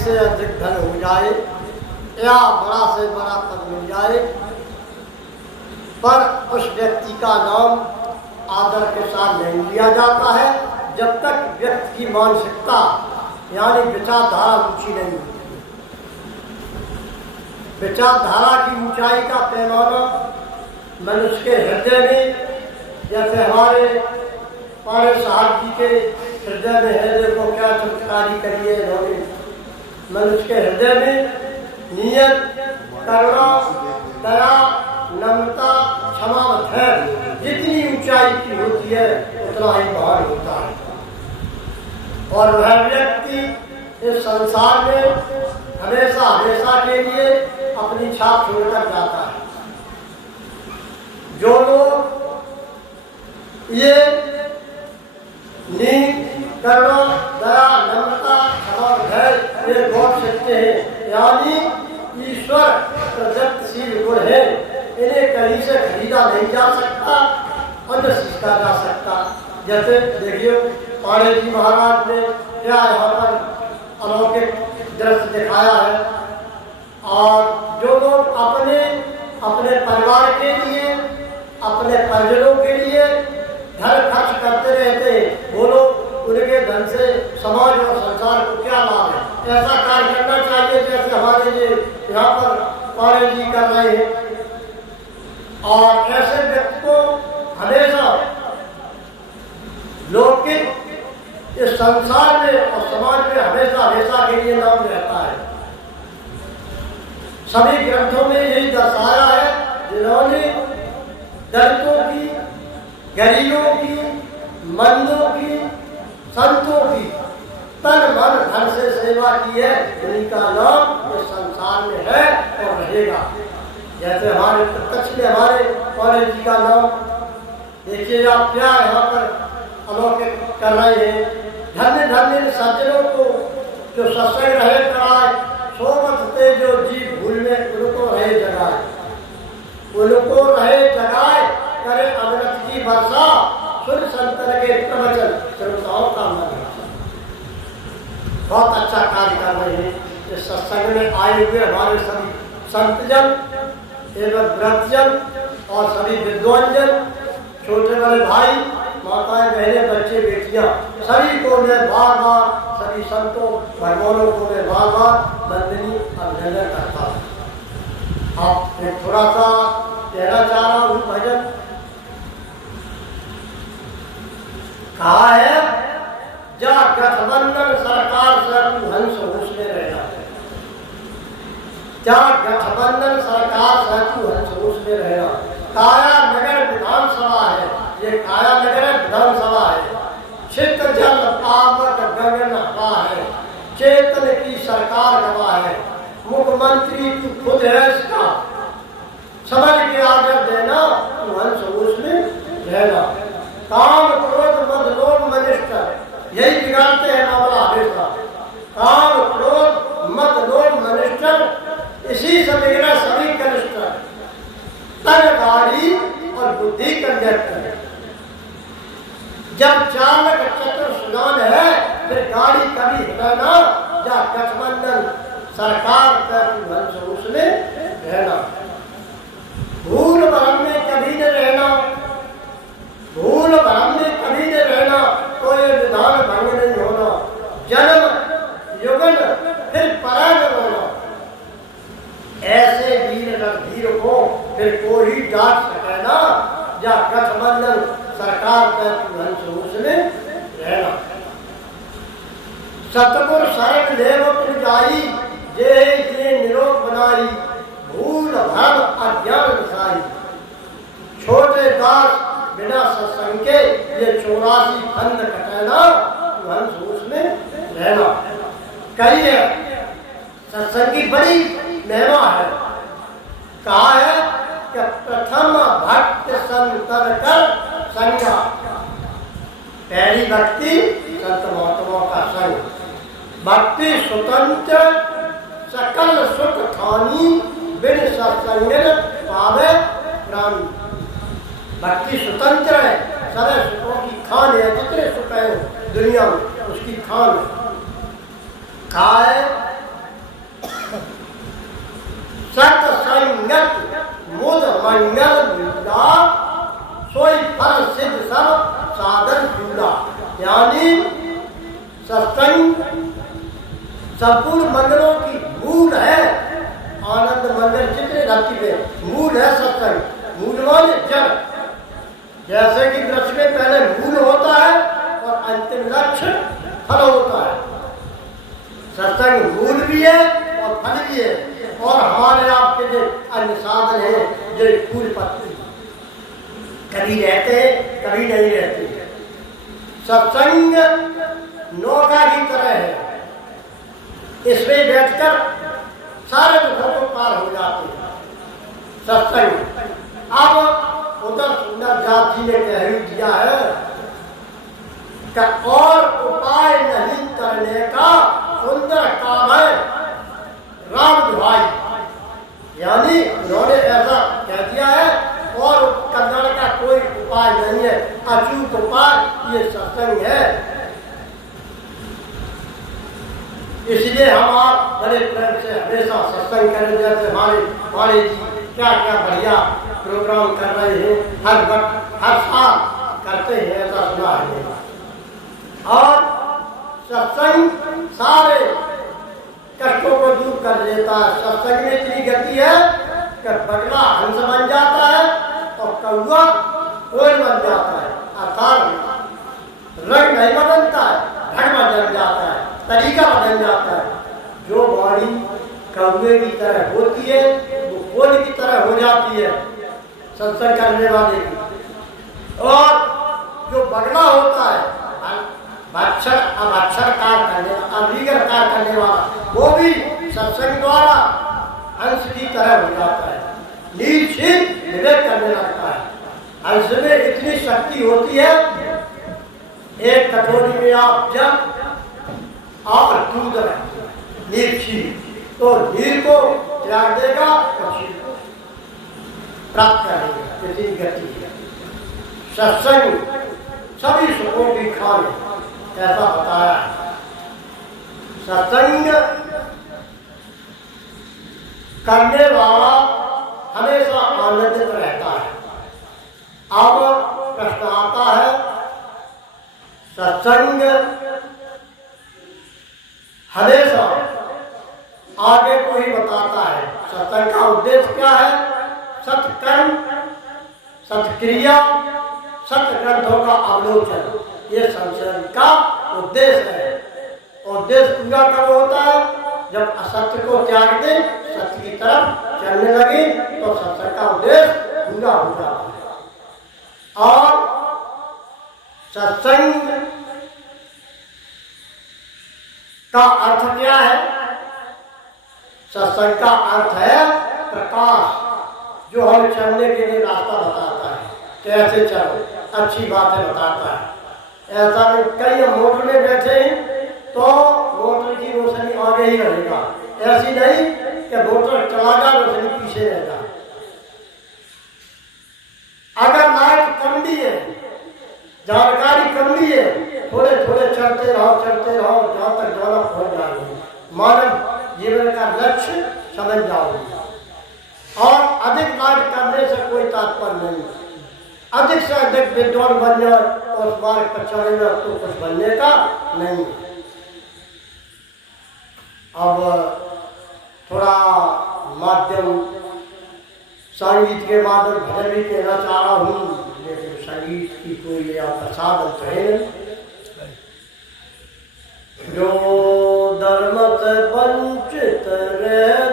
से अधिक धन हो जाए या बड़ा से बड़ा पद मिल जाए, पर उस व्यक्ति का नाम आदर के साथ नहीं लिया जाता है जब तक व्यक्ति की मानसिकता यानी विचारधारा ऊंची नहीं होती। विचारधारा की ऊंचाई का पैमाना मनुष्य के हृदय में, जैसे हमारे पाणे साहब जी के हृदय में है, देखो क्या चमत्कारी करिए इन्होंने। मनुष्य के हृदय में नियत, करुणा, दया, नम्रता, क्षमा, धैर्य जितनी ऊंचाई की होती है उतना ही महान होता है। और वह व्यक्ति इस संसार में हमेशा हमेशा के लिए अपनी छाप छोड़कर जाता है। जो लोग ये नीति, करुणा, दया, नम्रता, क्षमा, धैर्य ये गुण सकते हैं, यानी ईश्वर प्रदत्तशील गुण है, इन्हें कहीं से खरीदा नहीं जा सकता, अन्य सीखा जा सकता। जैसे देखिए पाणे जी महाराज ने क्या यहाँ पर अलौकिक दृश्य दिखाया है। और जो लोग अपने अपने परिवार के लिए, अपने परिजनों के लिए धन खर्च करते रहते हैं, वो लोग उनके धन से समाज और संसार को क्या लाभ है। ऐसा कार्य करना चाहिए जैसे हमारे ये यहाँ पर पाणे जी कर रहे हैं। और ऐसे व्यक्ति को हमेशा लौकिक इस संसार में और समाज में हमेशा हमेशा के लिए नाम रहता है। सभी ग्रंथों में यही दर्शाया है, जिन्होंने दलितों की, गरीबों की, मंदों की, संतों की तन मन धन से सेवा की है, उनका नाम इस संसार में है और रहेगा। जैसे हमारे प्रत्यक्ष में हमारे पाणे जी का नाम देखिए आप क्या यहाँ पर अलौकिक कर रहे हैं। धन्य धन्य सज्जनों को जो सत्संग रहे कराए, सोमत ते जो जीव भूल में उनको रहे जगाए, उनको रहे जगाए, करे अमृत की वर्षा, सुन संतन के प्रवचन श्रोताओं का मन। बहुत अच्छा कार्य कर रहे हैं। इस सत्संग में आए हुए हमारे सभी संतजन एवं व्रतजन और सभी विद्वानजन, छोटे बड़े भाई, माताएं, बहनें, बच्चे, बेटियां, सभी को मैं बार बार, सभी संतों भगवानों को मैं बार बार वंदनीय अभिनंदन करता हूँ। आप मैं थोड़ा सा कहना चाह रहा हूँ। भजन कहा है, जा गठबंधन सरकार से तू हंस होश में रहना। जा गठबंधन सरकार से तू हंस होश में रहना। काया नगर विधानसभा है, ये काया नगर विधानसभा है। चित्र जल पावक गगन हवा है, चेतन की सरकार गवाह है। मुख्यमंत्री तू खुद है इसका, समझ के आगे देना, तू हंस होश में रहना। काम क्रोध मद लोभ मनिष्ठ यही बिगाड़ते हैं मामला हमेशा। काम क्रोध मद लोभ मनिष्ठ इसी से बिगड़ा सभी कनिष्ठ। तन गाड़ी और बुद्धि कंडक्टर। जब चालक चतुर सुजान है, फिर गाड़ी कभी हिलाना, या गठबंधन सरकार पर हंस होश में रहना। भूल भ्रम में कभी न रहना, भूल भ्रम में कभी न रहना, कोई विधान भंग नहीं होना। जन्म युगन फिर पराग होना, ऐसे वीर रणधीर को फिर कोई डांट सके ना। या गठबंधन सरकार पर हंस होश में रहना। सतगुर शरण लेव तुम जाई, जे निरोग बनाई, भूल भ्रम अज्ञान विसाई। छोटे दास बिना सत्संग के ये 84 फंद कटना, हंस होश में रहना। कही है सत्संग की बड़ी महिमा है। कहा है कि प्रथम भक्त संतर कर संगा। पहली भक्ति संत महात्मा का संग। भक्ति स्वतंत्र सकल सुख खानी, बिन सत्संग पावे प्राण। भक्ति स्वतंत्र है, सारे सुखों की खान है। जितने सुख है दुनिया में उसकी खान है। कहा है यानी सत्संग संपूर्ण मंदिरों की मूल है। आनंद मंदिर जितने धरती पे मूल है सत्संग। मूल माने जड़। जैसे कि वृक्ष में पहले मूल होता है और अंतिम लक्ष्य फल होता है, सत्संग मूल भी है और फल भी है। और हमारे आपके जो अन्य साधन है, जो फूल पत्ती, कभी रहते हैं कभी नहीं रहते। सत्संग नौका की तरह है, इसमें बैठकर सारे दुखों को पार हो जाते हैं। सत्संग अब उधर सुंदर जात जी ने कह दिया है कि और उपाय नहीं करने का सुंदर काम है राम दुहाई। यानी उन्होंने ऐसा कह दिया है और करने का कोई उपाय नहीं है, अचूक उपाय ये सत्संग है। इसलिए हम आप बड़े प्रेम से हमेशा सत्संग करें। जैसे हमारे जी क्या क्या बढ़िया प्रोग्राम कर रहे हैं, हर वक्त हर साल करते हैं, ऐसा सुना है। और सत्संग सारे कष्टों को दूर कर देता है। सत्संग में इतनी गति है कि बगला हंस बन जाता है और कौवा कोयल बन जाता है। अर्थात रंग नहीं बदलता है, ढंग बदल जाता है, तरीका बदल जाता है। जो वाणी कौवे की तरह होती है वो कोयल की तरह हो जाती है सत्संग करने वाले की। और जो बगला होता है अक्षर कार्य करने, अभिगर कार्य करने वाला, वो भी सत्संग द्वारा हंस की तरह हो जाता है, नील विवेक करने लगता है। हंस में इतनी शक्ति होती है, एक कटोरी में आप जब और दूध नील क्षीर, तो नील को त्याग देगा और क्षीर को प्राप्त करेगा। इतनी गति है सत्संग, सभी सुखों की खान ऐसा बताया है। सत्संग करने वाला हमेशा आनंदित रहता है। अब प्रश्न आता है, सत्संग हमेशा आगे को ही बताता है। सत्संग का उद्देश्य क्या है? सत्कर्म, सत्क्रिया, सत्य ग्रंथों का अवलोकन, ये संसार का उद्देश्य है। उद्देश्य पूरा कब होता है? जब असत्य को त्याग दे, सत्य की तरफ चलने लगे, तो सत्संग का उद्देश्य पूरा हो जाता है। और सत्संग का अर्थ क्या है? सत्संग का अर्थ है प्रकाश, जो हमें चलने के लिए रास्ता बताता है, कैसे चलो, अच्छी बातें बताता है। ऐसा नहीं कई मोटर में बैठे हैं तो मोटर की रोशनी आगे ही रहेगा, ऐसी नहीं कि मोटर चला जा रोशनी पीछे रहेगा। अगर लाइट कम भी है, जानकारी कम भी है, थोड़े थोड़े चलते रहो जहाँ तक जाना पहुंच जाओगे, मानव जीवन का लक्ष्य समझ जाओगे। और अधिक लाइट करने से कोई तात्पर्य नहीं, अधिक से अधिक विद्वान बन जाए और उस मार्ग पर चलेगा तो कुछ बनने का नहीं। अब थोड़ा माध्यम संगीत के माध्यम भजन भी कहना चाह रहा हूँ, लेकिन संगीत की कोई आपका साधन तो है नहीं। जो धर्म से वंचित रह